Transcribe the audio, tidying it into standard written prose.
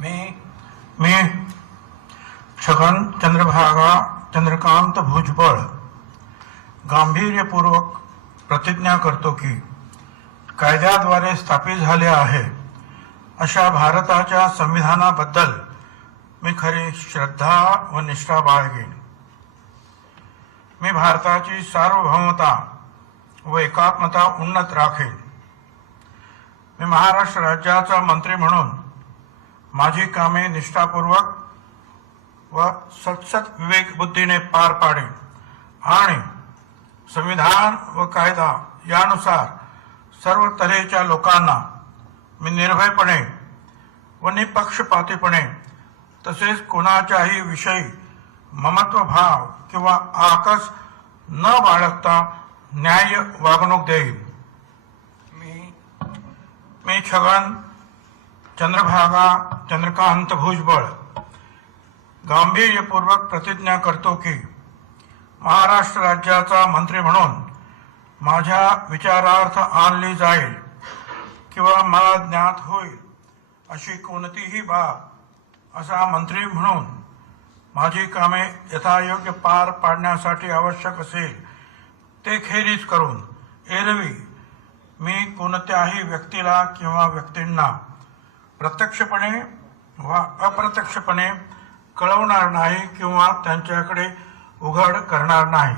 मी छगन चंद्रभागा चंद्रकांत भुजबळ गांभीर्यपूर्वक प्रतिज्ञा करतो की कायद्याद्वारे स्थापित झाले आहे अशा भारताच्या संविधानाबद्दल मी खरी श्रद्धा व निष्ठा बाळगेन। मी भारताची सार्वभौमता व एकात्मता उन्नत राखेन। मी महाराष्ट्र राज्याचा मंत्री म्हणून माझी कामे निष्ठापूर्वक व सतसत विवेक बुद्धीने पार पाडेन आणि संविधान व कायदा यानुसार सर्व तऱ्हेच्या लोकांना मी निर्भयपणे व निपक्षपातीपणे तसेच कोणाच्याही विषयी ममत्व भाव किंवा आकस न बाळगता न्याय्य वागणूक देईन। मी छगन चंद्रभागा चंद्रकांत भुजबळ गांभीर्यपूर्वक प्रतिज्ञा करतो की महाराष्ट्र राज्याचा मंत्री म्हणून माझ्या विचारार्थ आणली जाईल किंवा मला ज्ञात होईल अशी कोणतीही बाब असा मंत्री म्हणून माझी कामे यथायोग्य पार पाडण्यासाठी आवश्यक असेल ते खेरीज करून एरवी मी कोणत्याही व्यक्तीला किंवा व्यक्तींना प्रत्यक्षपणे वा अप्रत्यक्षपणे कळवणार नाही किंवा त्यांच्याकडे उघड करणार नाही।